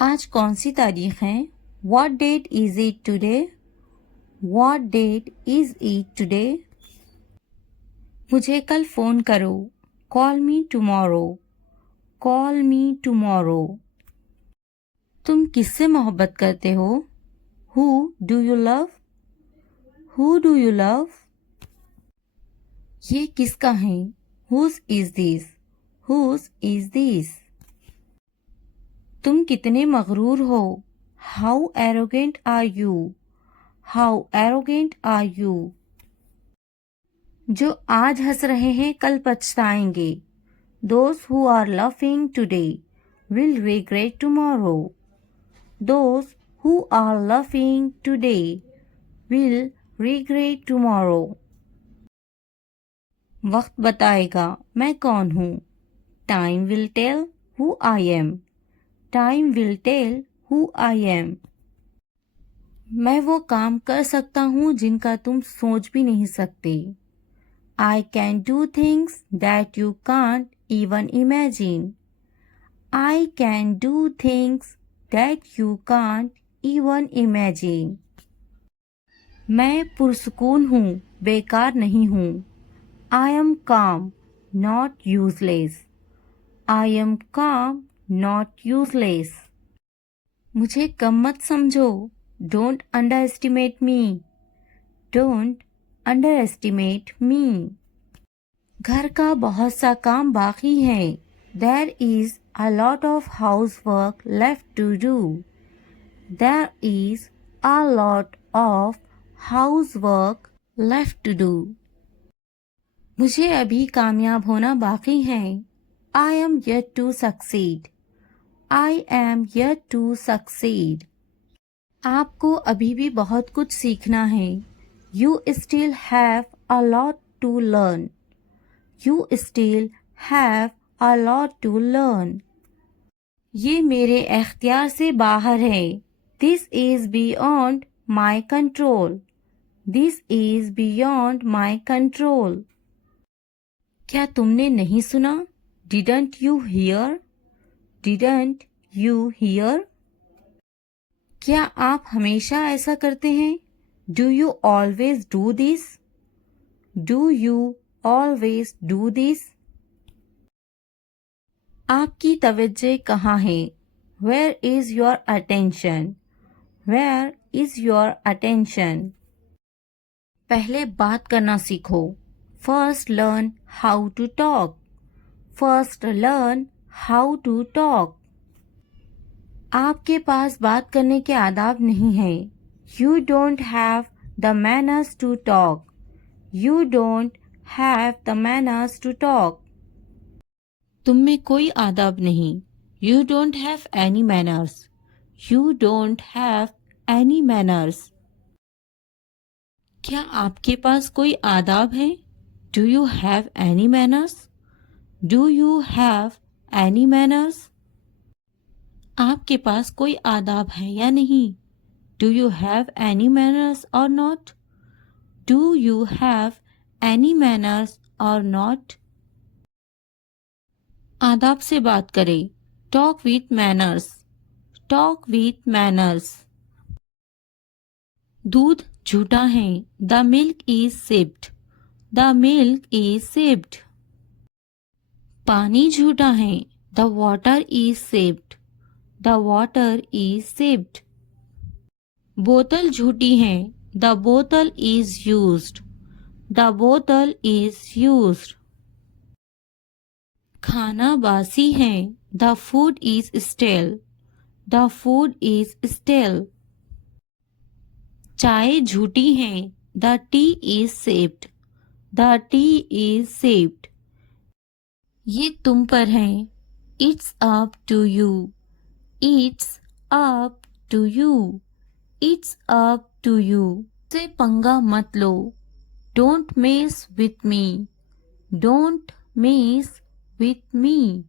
आज कौन सी तारीख है? What date is it today? What date is it today? मुझे कल फ़ोन करो. Call me tomorrow. Call me tomorrow. तुम किससे मोहब्बत करते हो? Who do you love? Who do you love? ये किसका है? Whose is this? Whose is this? तुम कितने मगरूर हो? How arrogant are you? How arrogant are you? जो आज हंस रहे हैं कल पछताएंगे. Those who are laughing today will regret tomorrow. Those who are laughing today will regret tomorrow. वक्त बताएगा मैं कौन हूँ. Time will tell who I am. Time will tell who I am. मैं वो काम कर सकता हूँ जिनका तुम सोच भी नहीं सकते. I can do things that you can't even imagine. I can do things that you can't even imagine. मैं पुरसुकून हूँ, बेकार नहीं हूँ. I am calm, not useless. I am calm, not useless. मुझे कम मत समझो. Don't underestimate me. Don't underestimate me. घर का बहुत सा काम बाकी है. There is a lot of housework left to do. There is a lot of housework left to do. मुझे अभी कामयाब होना बाकी है. I am yet to succeed. I am yet to succeed. आपको अभी भी बहुत कुछ सीखना है. You still have a lot to learn. You still have a lot to learn. ये मेरे इख्तियार से बाहर है. This is beyond my control. This is beyond my control. क्या तुमने नहीं सुना? Didn't you hear? Didn't you hear? क्या आप हमेशा ऐसा करते हैं? Do you always do this? Do you always do this? आपकी तवज्जो कहाँ है? Where is your attention? Where is your attention? पहले बात करना सीखो. First learn how to talk. First learn how to talk. आपके पास बात करने के आदाब नहीं है. You don't have the manners to talk. You don't have the manners to talk. तुम में कोई आदाब नहीं. You don't have any manners. You don't have any manners. क्या आपके पास कोई आदाब है? Do you have any manners? Do you have any manners? आपके पास कोई आदाब है या नहीं? Do you have any manners or not? Do you have any manners or not? आदाब से बात करें. Talk with manners. Talk with manners. दूध झूठा है. The milk is sipped. The milk is sipped. पानी झूठा है. The water is sipped. The water is sipped. बोतल झूठी है. The bottle is used. The bottle is used. खाना बासी है. The food is stale. The food is stale. चाय झूठी है. The tea is sipped. The tea is sipped. ये तुम पर है. It's up to you. It's up to you. It's up to you. से पंगा मत लो. Don't mess with me. Don't mess with me.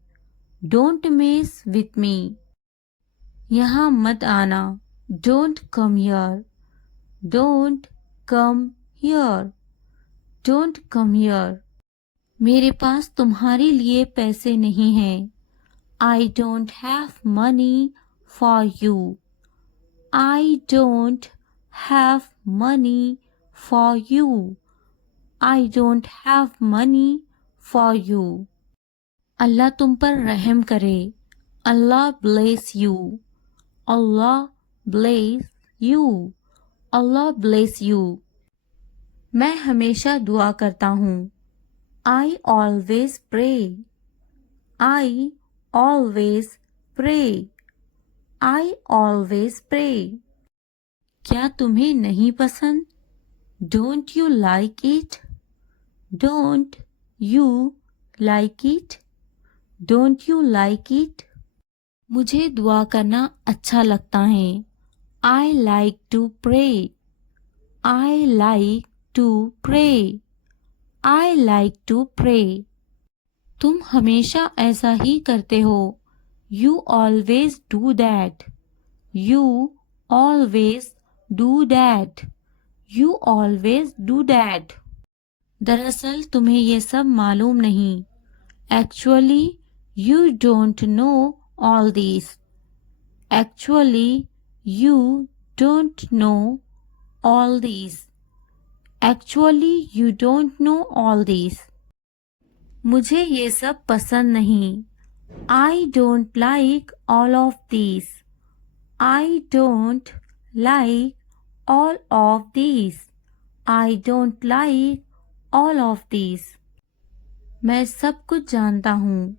Don't mess with me. यहाँ मत आना. Don't come here. Don't come here. Don't come here. मेरे पास तुम्हारे लिए पैसे नहीं हैं. I don't have money for you. I don't have money for you. I don't have money for you. अल्लाह तुम पर रहम करे. Allah bless you. Allah bless you. Allah bless you. मैं हमेशा दुआ करता हूँ. I always pray. I always pray. I always pray. क्या तुम्हें नहीं पसंद? Don't you like it? Don't you like it? Don't you like it? मुझे दुआ करना अच्छा लगता है. I like to pray. I like to pray. I like to pray. तुम हमेशा ऐसा ही करते हो. You always do that. You always do that. You always do that. दरअसल तुम्हें ये सब मालूम नहीं. Actually, you don't know all these. Actually, you don't know all these. Actually, you don't know all these. मुझे ये सब पसंद नहीं. I don't like all of these. I don't like all of these. I don't like all of these. मैं सब कुछ जानता हूँ.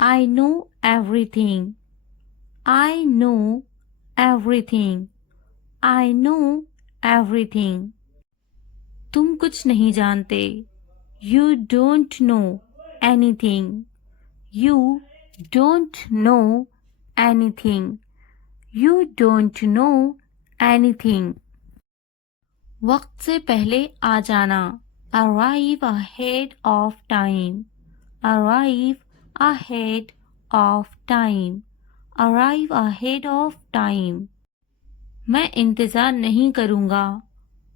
I know everything. I know everything. I know everything. तुम कुछ नहीं जानते. You don't know anything. You don't know anything. You don't know anything. वक्त से पहले आ जाना. Arrive ahead of time. Arrive ahead of time. Arrive ahead of time. मैं इंतज़ार नहीं करूँगा.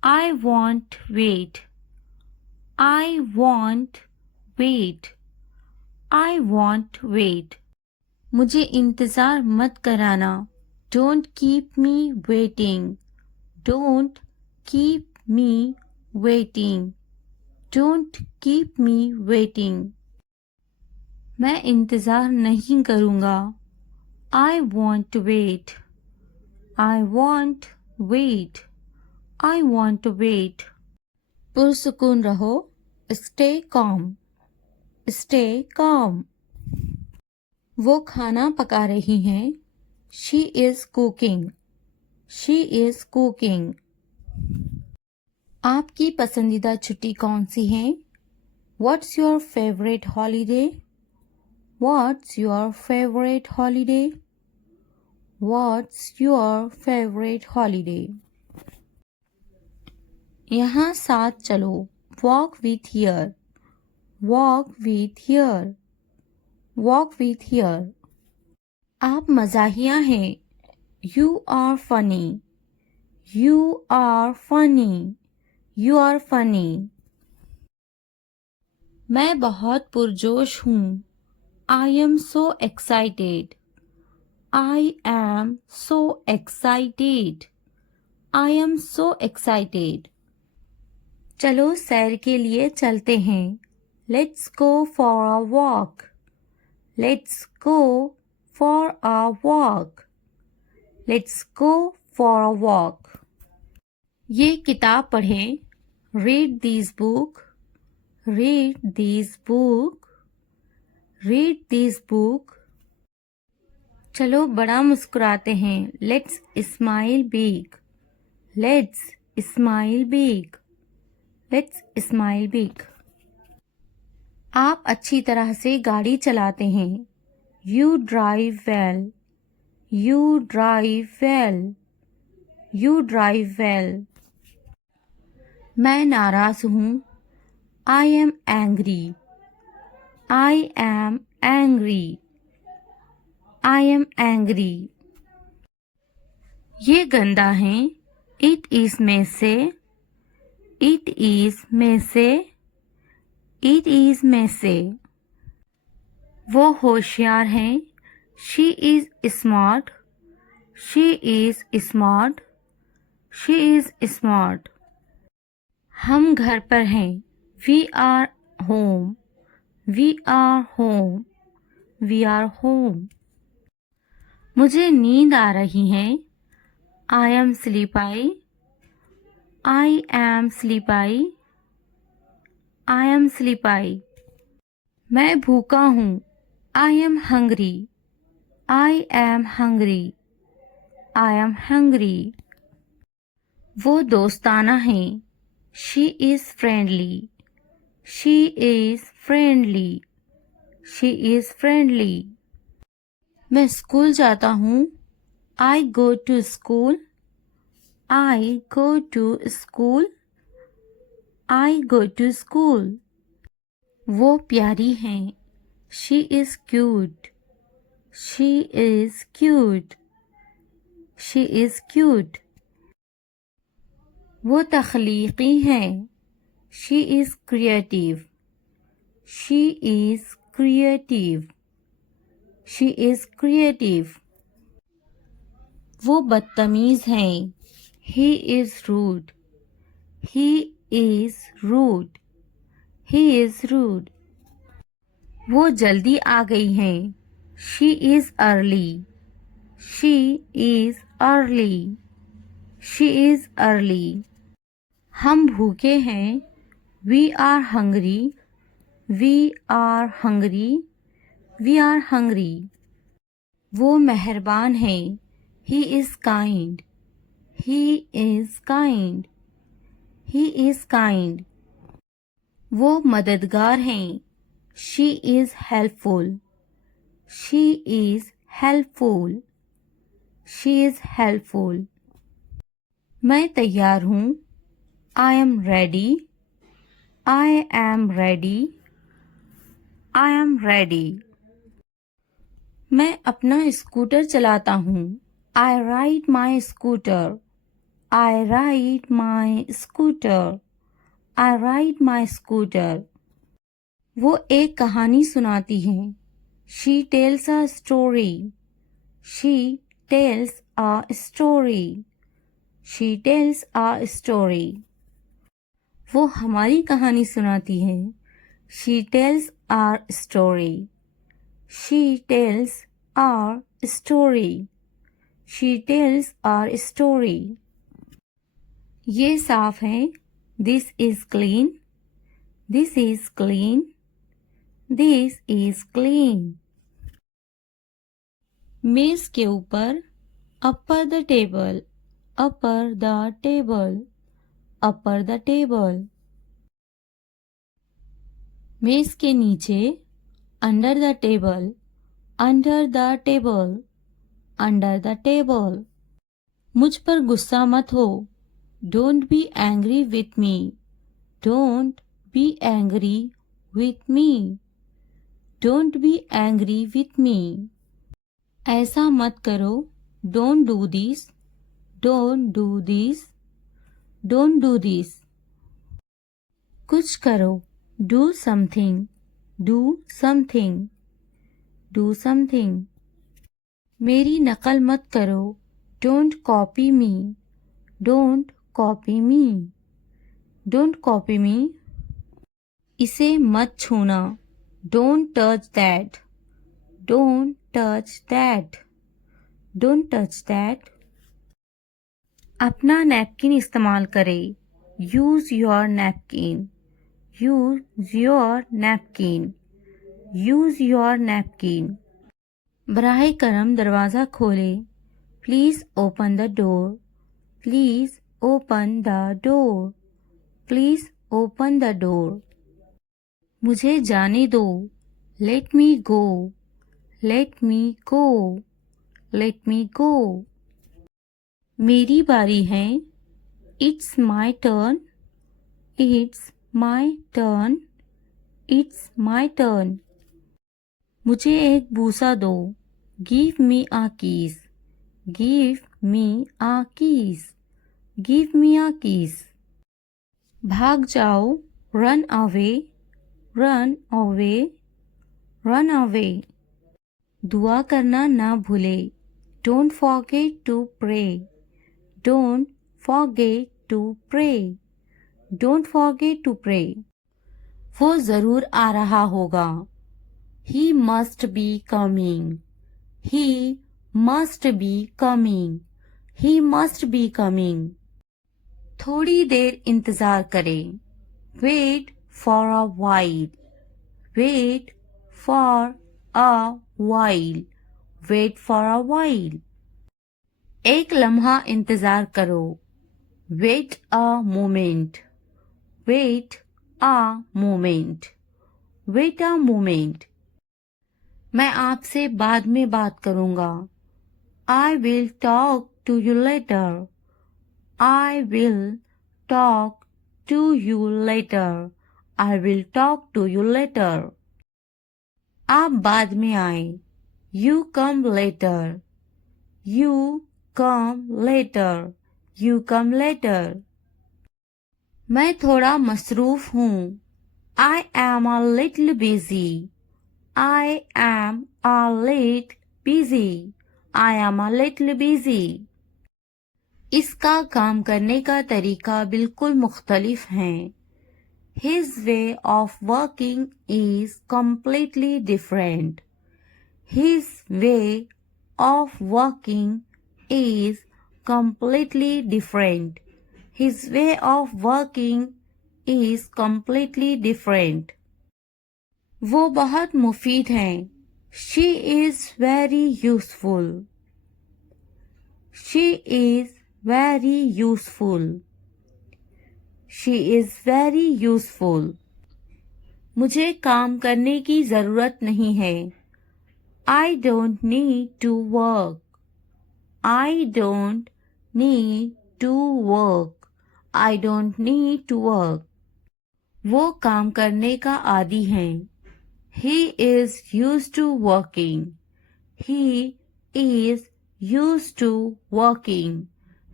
I won't wait. I won't wait. I won't wait. मुझे इंतज़ार मत कराना. Don't keep me waiting. Don't keep me waiting. Don't keep me waiting. मैं इंतज़ार नहीं करूँगा. I won't wait. I won't wait. I want to wait. पुरसुकून रहो. Stay calm. Stay calm. वो खाना पका रही हैं. She is cooking. She is cooking. आपकी पसंदीदा छुट्टी कौन सी है? What's your favorite holiday? What's your favorite holiday? What's your favorite holiday? यहाँ साथ चलो. Walk with here. Walk with here. Walk with here. आप मज़ाहिया हैं. You are funny. You are funny. You are funny. मैं बहुत पुरजोश हूँ. I am so excited. I am so excited. I am so excited. चलो सैर के लिए चलते हैं. Let's go for a walk. Let's go for a walk. Let's go for a walk. ये किताब पढ़ें. Read this book. Read this book. Read this book. चलो बड़ा मुस्कुराते हैं. Let's smile big. Let's smile big. Let's smile big. आप अच्छी तरह से गाड़ी चलाते हैं. You drive well. You drive well. You drive well. मैं नाराज़ हूँ. I am angry. I am angry. I am angry. ये गंदा है. It is messy. It is messy. It is messy. वो होशियार हैं. She is smart. She is smart. She is smart. हम घर पर हैं. We are home. We are home. We are home. मुझे नींद आ रही है. I am sleepy. I am sleepy. I am sleepy. मैं भूखा हूँ. I am hungry. I am hungry. I am hungry. वो दोस्ताना है. She is friendly. She is friendly. She is friendly. मैं स्कूल जाता हूँ. I go to school. I go to school. I go to school. वो प्यारी हैं. She is cute. She is cute. She is cute. वो तख्लीकी हैं. She is creative. She is creative. She is creative. वो बदतमीज हैं. He is rude. He is rude. He is rude. वो जल्दी आ गई हैं. She is early. She is early. She is early. हम भूखे हैं. We are hungry. We are hungry. We are hungry. वो मेहरबान हैं. He is kind. He is kind. He is kind. वो मददगार हैं. She is helpful. She is helpful. She is helpful. मैं तैयार हूँ. I am ready. I am ready. I am ready. मैं अपना स्कूटर चलाता हूँ. I ride my scooter. I ride my scooter. I ride my scooter. वो एक कहानी सुनाती हैं. She tells a story. She tells a story. She tells a story. वो हमारी कहानी सुनाती है. She tells our story. She tells our story. She tells our story. ये साफ है. This is clean. This is clean. This is clean. मेज के ऊपर. Upper the table. Upper the table. Upper the table. मेज के नीचे. Under the table. Under the table. Under the table. मुझ पर गुस्सा मत हो. Don't be angry with me. Don't be angry with me. Don't be angry with me. ऐसा मत करो. Don't do this. Don't do this. Don't do this. कुछ करो. Do something. Do something. Do something. मेरी नकल मत करो. Don't copy me. Don't copy me. Don't copy me. इसे मत छूना. Don't touch that. Don't touch that. Don't touch that. अपना नैपकिन इस्तेमाल करें. Use your napkin. Use your napkin. Use your napkin. बराहे करम दरवाज़ा खोलें. Please open the door. Please open the door. Please open the door. मुझे जाने दो. Let me go. Let me go. Let me go. मेरी बारी है. It's my turn. It's my turn. It's my turn. मुझे एक बूसा दो. Give me a kiss. Give me a kiss. Give me a kiss. भाग जाओ. Run away. Run away. Run away. दुआ करना ना भूले. Don't forget to pray. Don't forget to pray. Don't forget to pray. वो जरूर आ रहा होगा. He must be coming. He must be coming. He must be coming. थोड़ी देर इंतजार करें. Wait for a while. Wait for a while. Wait for a while. एक लम्हा इंतजार करो. Wait a moment. Wait a moment. Wait a moment. मैं आपसे बाद में बात करूंगा. I will talk to you later. I will talk to you later. I will talk to you later. आप बाद में आए. You come later. You come later. You come later. मैं थोड़ा मसरूफ हूँ. I am a little busy. I am a little busy. I am a little busy. इसका काम करने का तरीका बिल्कुल मुख्तलिफ है. His way of working is completely different. His way of working is completely different. His way of working is completely different. वो बहुत मुफीद हैं. She is very useful. She is very useful. She is very useful. मुझे काम करने की जरूरत नहीं है. I don't need to work. I don't need to work. I don't need to work. वो काम करने का आदी हैं. He is used to working. He is used to working.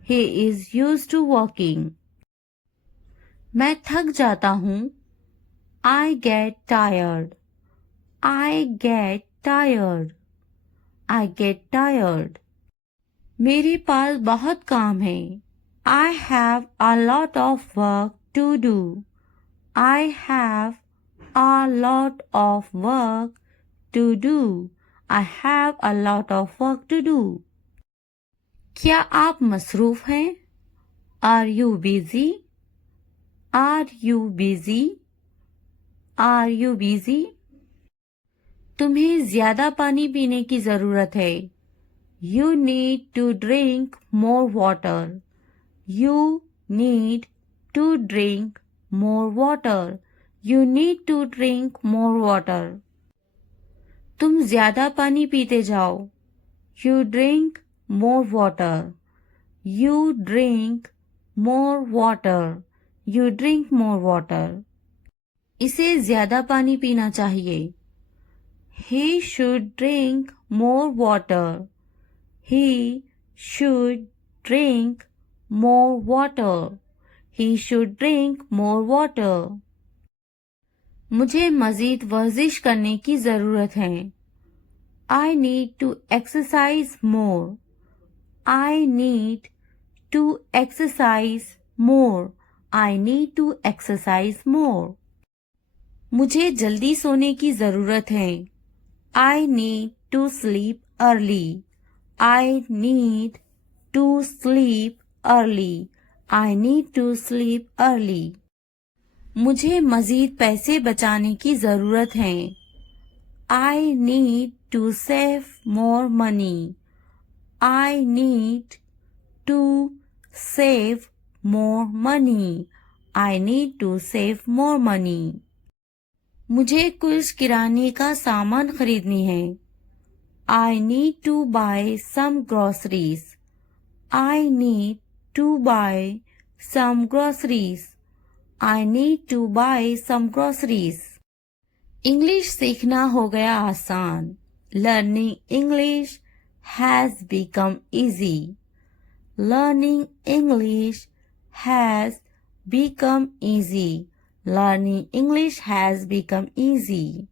He is used to working. मैं थक जाता हूँ. I get tired. I get tired. I get tired. मेरे पास बहुत काम है. I have a lot of work to do. I have a lot of work to do. I have a lot of work to do. क्या आप मसरूफ हैं? Are you busy? Are you busy? Are you busy? तुम्हें ज्यादा पानी पीने की जरूरत है. You need to drink more water. You need to drink more water. You need to drink more water. तुम ज्यादा पानी पीते जाओ. You drink more water. You drink more water. You drink more water. इसे ज्यादा पानी पीना चाहिए. He should drink more water. He should drink more water. He should drink more water. मुझे मजीद वर्जिश करने की जरूरत है. I need to exercise more. I need to exercise more. I need to exercise more. मुझे जल्दी सोने की जरूरत है. I need to sleep early. I need to sleep early. I need to sleep early. मुझे मजीद पैसे बचाने की जरूरत है. I need to save more money. I need to save more money. I need to save more money. मुझे कुछ किराने का सामान खरीदनी है. I need to buy some groceries. I need to buy some groceries. I need to buy some groceries. English सीखना हो गया आसान. Learning English has become easy. Learning English has become easy. Learning English has become easy.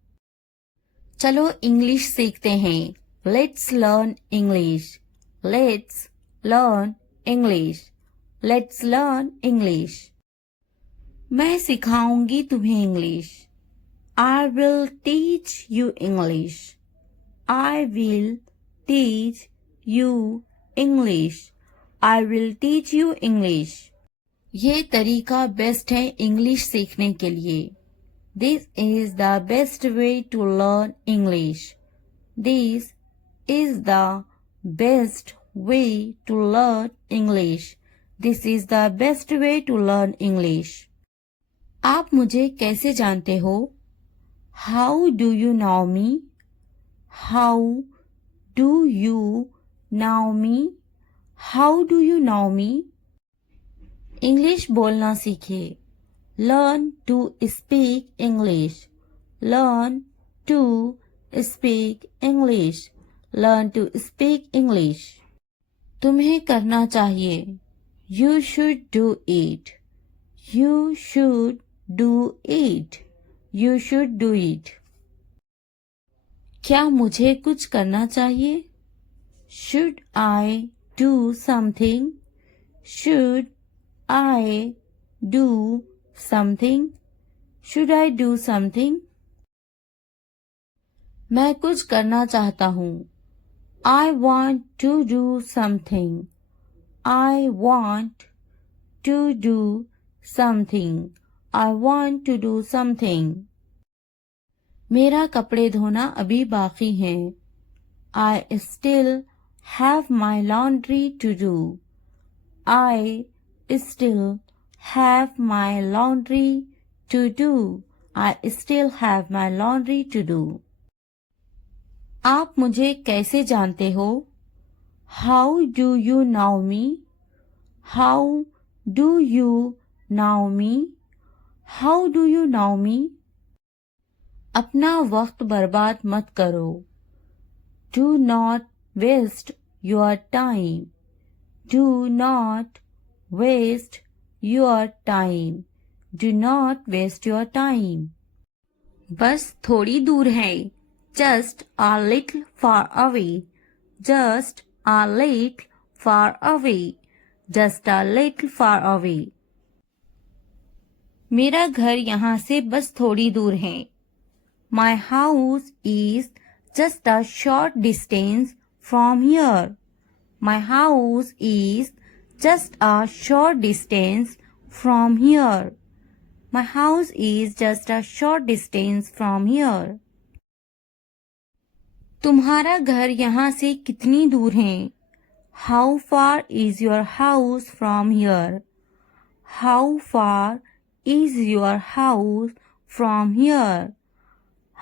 चलो English सीखते हैं. Let's learn English. Let's learn English. Let's learn English. मैं सिखाऊंगी तुम्हें English. I will teach you English. I will teach you English. I will teach you English. ये तरीका best है English सीखने के लिए. This is the best way to learn English. This is the best way to learn English. This is the best way to learn English. आप मुझे कैसे जानते हो? How do you know me? How do you know me? How do you know me? English बोलना सीखिए. Learn to speak English. Learn to speak English. Learn to speak English. तुम्हें करना चाहिए. You should do it. You should do it. You should do it. क्या मुझे कुछ करना चाहिए? Should I do something? Should I do something? Should I do something? मैं कुछ करना चाहता हूँ. I want to do something. I want to do something. I want to do something. मेरा कपड़े धोना अभी बाकी है. I still have my laundry to do. I still have my laundry to do. I still have my laundry to do. आप मुझे कैसे जानते हो? How do you know me? How do you know me? How do you know me? अपना वक्त बर्बाद मत करो. Do not waste your time. Do not waste your time. Do not waste your time. बस थोड़ी दूर है. Just a little far away. Just a little far away. Just a little far away. मेरा घर यहाँ से बस थोड़ी दूर है. My house is just a short distance from here. My house is just a short distance from here. My house is just a short distance from here. तुम्हारा घर यहाँ से कितनी दूर है? How far is your house from here? How far is your house from here?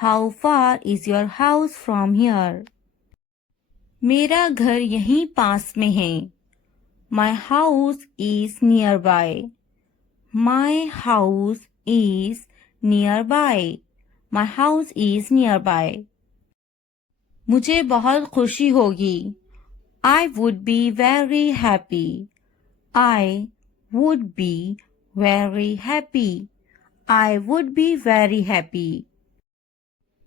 How far is your house from here? मेरा घर यहीं पास में है. My house is nearby. My house is nearby. My house is nearby. मुझे बहुत खुशी होगी. I would be very happy. I would be very happy. I would be very happy.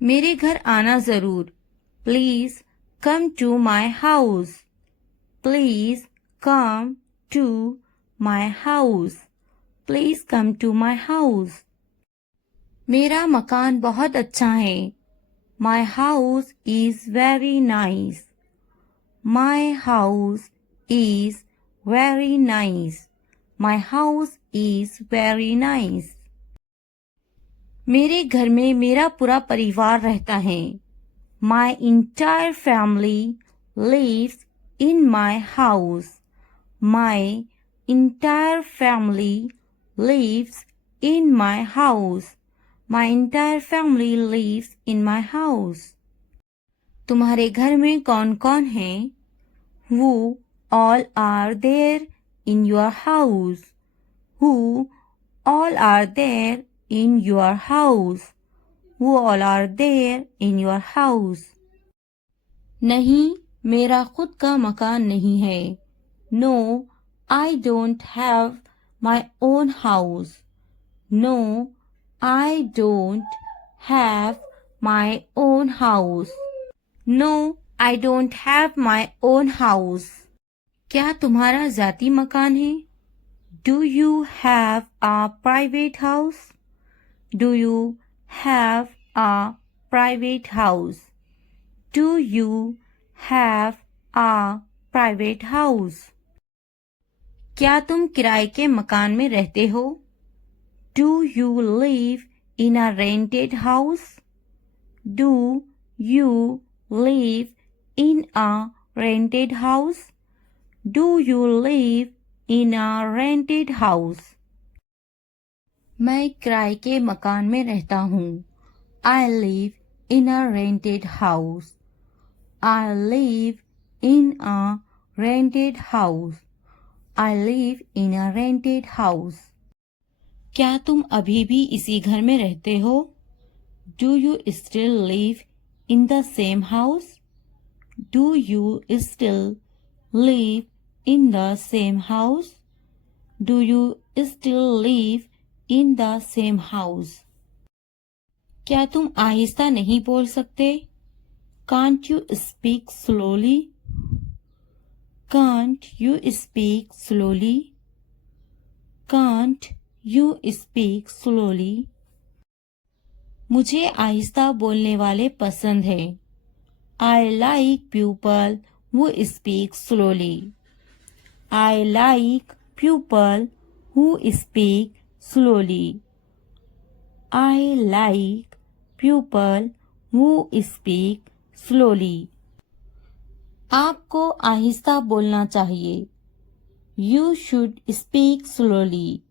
मेरे घर आना जरूर. Please come to my house. Please come to my house. Please come to my house. मेरा मकान बहुत अच्छा है. My house is very nice. My house is very nice. My house is very nice. मेरे घर में मेरा पूरा परिवार रहता है. My entire family lives in my house. My entire family lives in my house. My entire family lives in my house. तुम्हारे घर में कौन कौन है? Who all are there in your house? Who all are there in your house? Who all are there in your house? नहीं, मेरा खुद का मकान नहीं है. No, I don't have my own house. No, I don't have my own house. No, I don't have my own house. क्या तुम्हारा ज़ाती मकान है? Do you have a private house? Do you have a private house? Do you have a private house? क्या तुम किराए के मकान में रहते हो? Do you live in a rented house? Do you live in a rented house? Do you live in a rented house? मैं किराए के मकान में रहता हूँ. I live in a rented house. I live in a rented house. I live in a rented house. क्या तुम अभी भी इसी घर में रहते हो? Do you still live in the same house? Do you still live in the same house? Do you still live in the same house? क्या तुम आहिस्ता नहीं बोल सकते? Can't you speak slowly? Can't you speak slowly? Can't you speak slowly? मुझे आहिस्ता बोलने वाले पसंद हैं. I like people who speak slowly. I like people who speak slowly. I like people who speak slowly. आपको आहिस्ता बोलना चाहिए. You should speak slowly.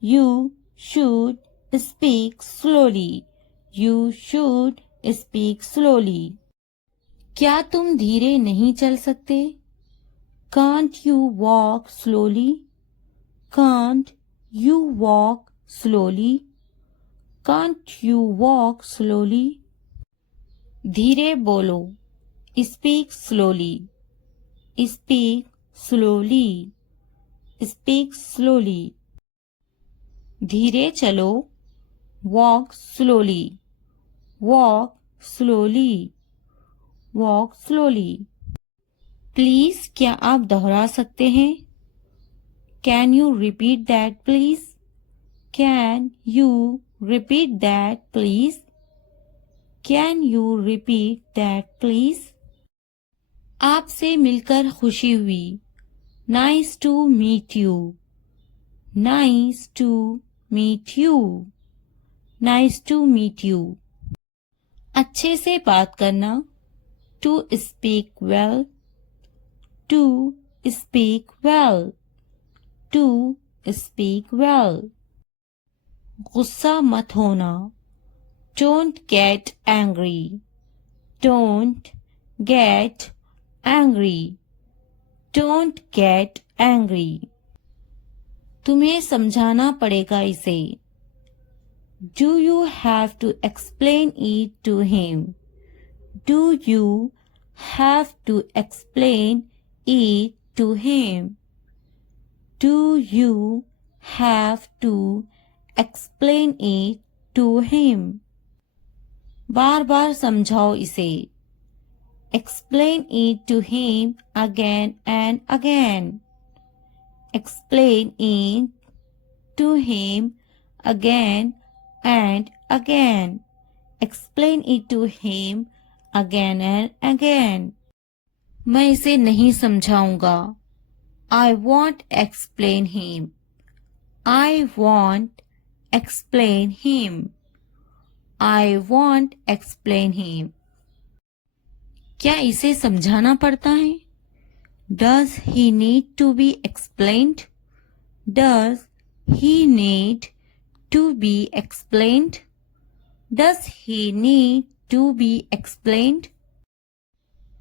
You should speak slowly. You should speak slowly. क्या तुम धीरे नहीं चल सकते? Can't you walk slowly? Can't you walk slowly? Can't you walk slowly? धीरे बोलो. Speak slowly. Speak slowly. Speak slowly. धीरे चलो. Walk slowly. Walk slowly. Walk slowly. Please क्या आप दोहरा सकते हैं? Can you repeat that please? Can you repeat that please? Can you repeat that please? आपसे मिलकर खुशी हुई. Nice to meet you. Nice to meet you. Nice to meet you. अच्छे से बात करना. To speak well. To speak well. To speak well. गुस्सा मत होना. Don't get angry. Don't get angry. Don't get angry. तुम्हें समझाना पड़ेगा इसे. Do you have to explain it to him? Do you have to explain it to him? Do you have to explain it to him? बार बार समझाओ इसे. Explain it to him again and again. Explain it to him again and again. Explain it to him again and again. मैं इसे नहीं समझाऊंगा. I won't explain him. I won't explain him. I won't explain him. क्या इसे समझाना पड़ता है? Does he need to be explained? Does he need to be explained? Does he need to be explained?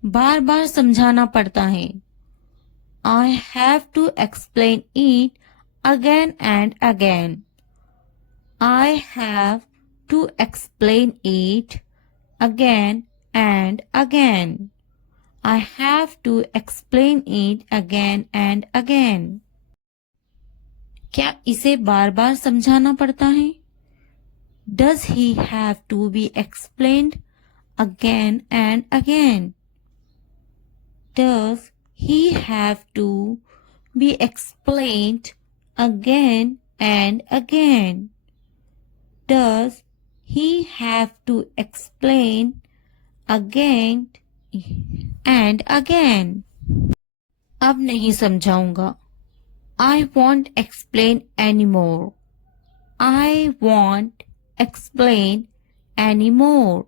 बार बार समझाना पड़ता है. I have to explain it again and again. I have to explain it again and again. I have to explain it again and again. क्या इसे बार बार समझाना पड़ता है? Does he have to be explained again and again? Does he have to be explained again and again? Does he have to explain again and again? अब नहीं समझाऊंगा. I won't explain anymore. I won't explain anymore.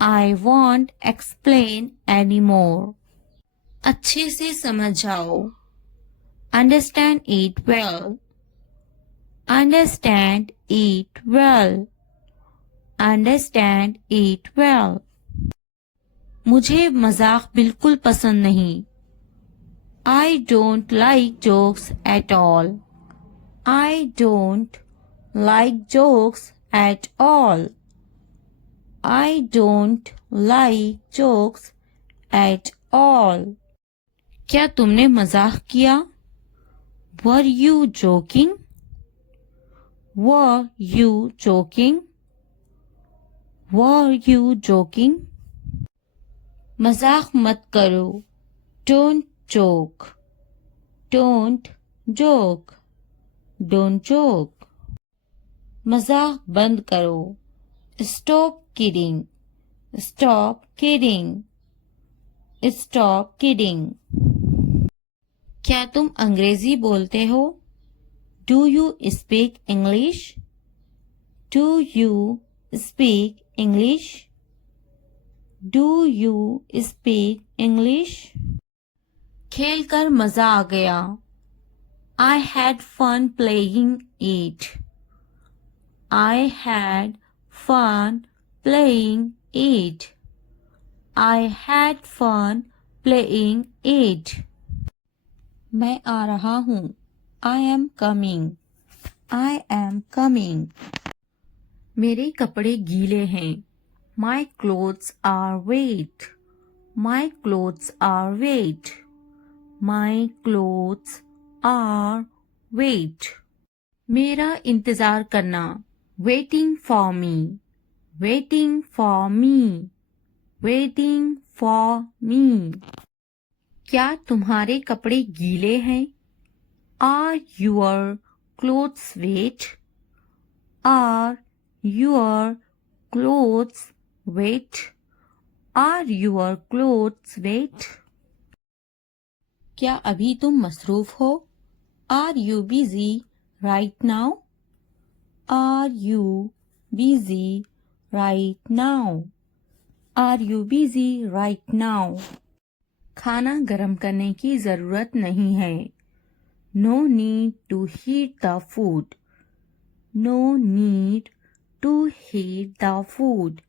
I won't explain anymore. अच्छे से समझ जाओ. Understand it well. Understand it well. Understand it well. मुझे मजाक बिल्कुल पसंद नहीं. I don't like jokes at all. I don't like jokes at all. I don't like jokes at all. क्या तुमने मजाक किया? Were you joking? Were you joking? Were you joking? मजाक मत करो. Don't joke. Don't joke. Don't joke. मजाक बंद करो. Stop kidding. Stop kidding. Stop kidding. क्या तुम अंग्रेजी बोलते हो? Do you speak English? Do you speak English? Do you speak English? खेल कर मजा आ गया. I had fun playing it. I had fun playing it. I had fun playing it. मैं आ रहा हूँ. I am coming. I am coming. मेरे कपड़े गीले हैं. My clothes are wet. My clothes are wet. My clothes are wet. मेरा इंतजार करना. Waiting for me. Waiting for me. Waiting for me. क्या तुम्हारे कपड़े गीले हैं? Are your clothes wet? Are your clothes wet? Are your clothes wet? क्या अभी तुम मसरूफ हो? Are you busy right now? Are you busy right now? Are you busy right now? खाना गर्म करने की जरूरत नहीं है. No need to heat the food. No need to heat the food.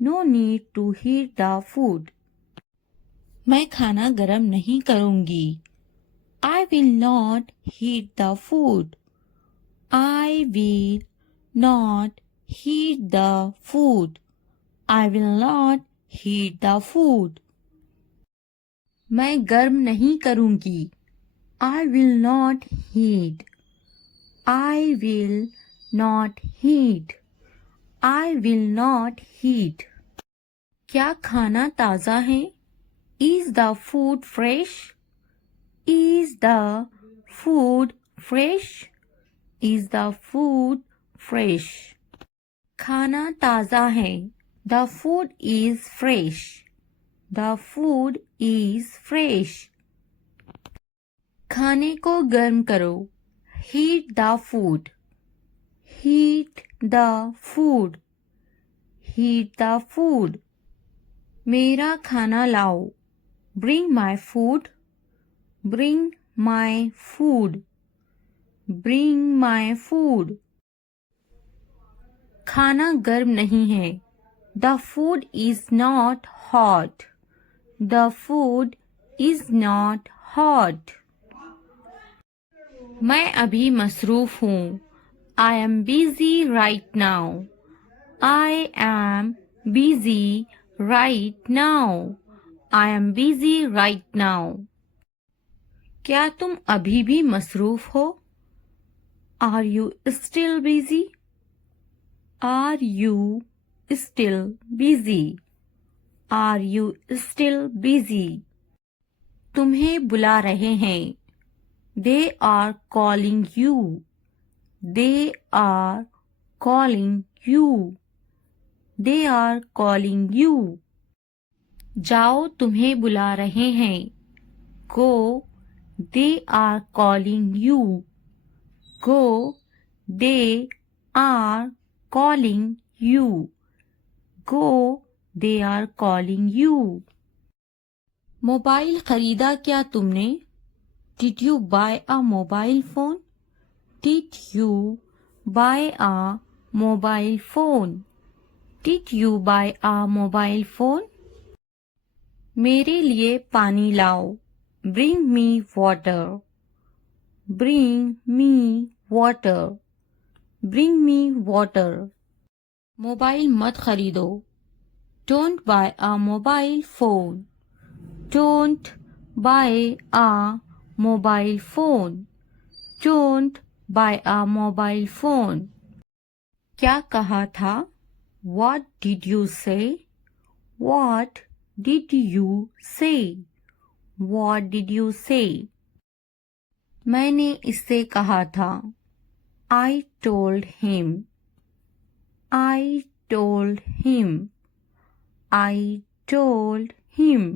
No need to heat the food. मैं खाना गर्म नहीं करूंगी. I will not heat the food. I will not heat the food. I will not heat the food. मैं गर्म नहीं करूंगी. I will not heat. I will not heat. I will not heat. क्या खाना ताज़ा है? Is the food fresh? Is the food fresh? Is the food fresh? खाना ताज़ा है. The food is fresh. The food is fresh. खाने को गर्म करो. Heat the food. Heat the food. Heat the food. मेरा खाना लाओ. Bring my food. Bring my food. Bring my food. खाना गर्म नहीं है. The food is not hot. The food is not hot. मैं अभी मसरूफ हूँ. I am busy right now. I am busy right now. I am busy right now. क्या तुम अभी भी मसरूफ हो? Are you still busy? Are you still busy? Are you still busy? तुम्हें बुला रहे हैं। They are calling you. They are calling you. They are calling you. जाओ, तुम्हें बुला रहे हैं। Go, they are calling you. Go, they are calling you. Go, they are calling you. Mobile खरीदा क्या तुमने? Did you buy a mobile phone? Did you buy a mobile phone? Did you buy a mobile phone? मेरे लिए पानी लाओ। Bring me water. Bring me water. Bring me water. Mobile मत खरीदो। Don't buy a mobile phone. Don't buy a mobile phone. Don't buy a mobile phone. क्या कहा था? What did you say? What did you say? What did you say? मैंने इससे कहा था। I told him. I told him. I told him.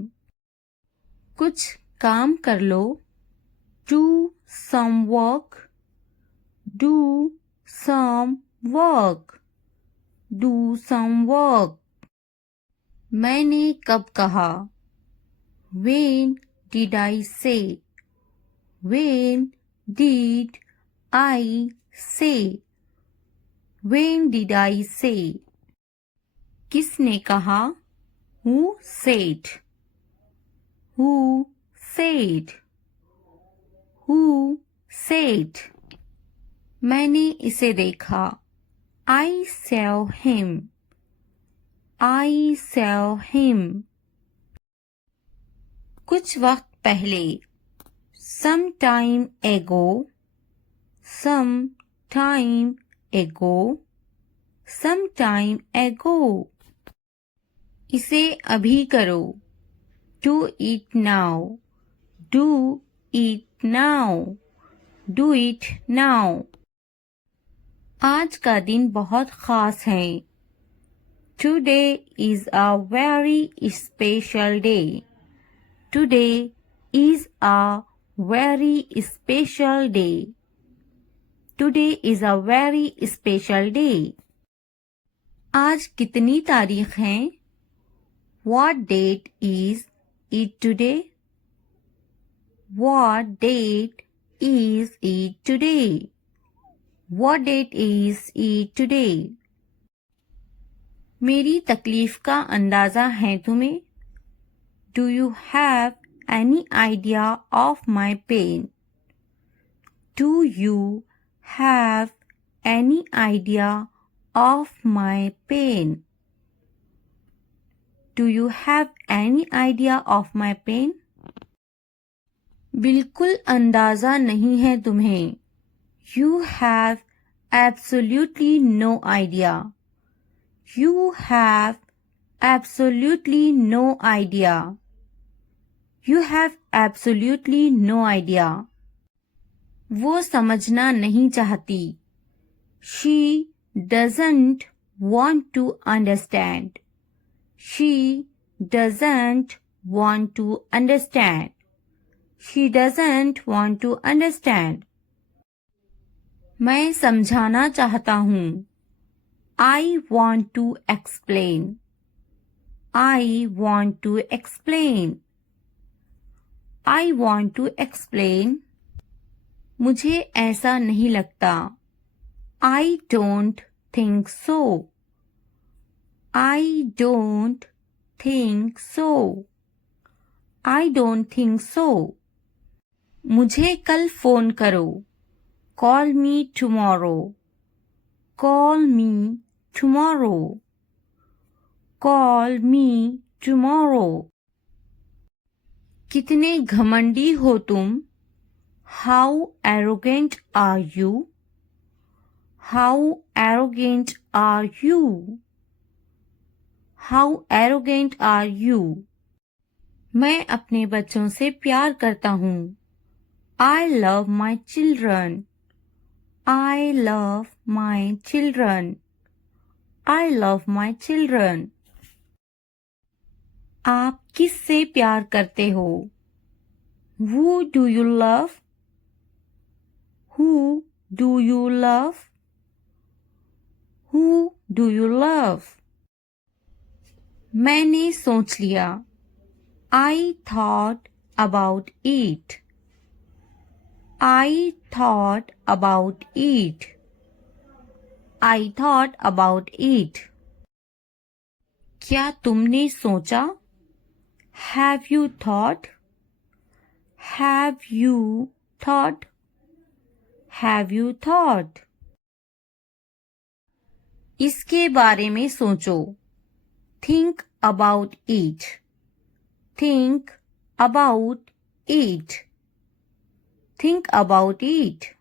कुछ काम कर लो। Do some work. Do some work. Do some work. मैंने कब कहा? When did I say? When did I say? When did I say? किसने कहा? Who said? Who said? Who said? मैंने इसे देखा। I saw him. I saw him. कुछ वक्त पहले। Some time ago. Some time ago. Some time ago. इसे अभी करो। Do it now. Do it now. Do it now. आज का दिन बहुत खास है। Today is a very special day. Today is a very special day. Today is a very special day. आज कितनी तारीख है? What date is it today? What date is it today? What date is it today? मेरी तकलीफ का अंदाज़ा है तुम्हें? Do you have any idea of my pain? Do you have any idea of my pain? Do you have any idea of my pain? बिल्कुल अंदाज़ा नहीं है तुम्हें। You have absolutely no idea. You have absolutely no idea. You have absolutely no idea. वो समझना नहीं चाहती। She doesn't want to understand. She doesn't want to understand. She doesn't want to understand. मैं समझाना चाहता हूँ। I want to explain. I want to explain. I want to explain. मुझे ऐसा नहीं लगता। I don't think so. I don't think so. I don't think so. मुझे कल फोन करो। Call me tomorrow. Call me tomorrow. Call me tomorrow. कितने घमंडी हो तुम? How arrogant are you? How arrogant are you? How arrogant are you? मैं अपने बच्चों से प्यार करता हूँ। I love my children. I love my children. I love my children. आप किससे प्यार करते हो? Who do you love? Who do you love? Who do you love? मैंने सोच लिया। I thought about it. I thought about it. I thought about it. क्या तुमने सोचा? Have you thought? Have you thought? Have you thought? इसके बारे में सोचो। Think about it. Think about it. Think about it.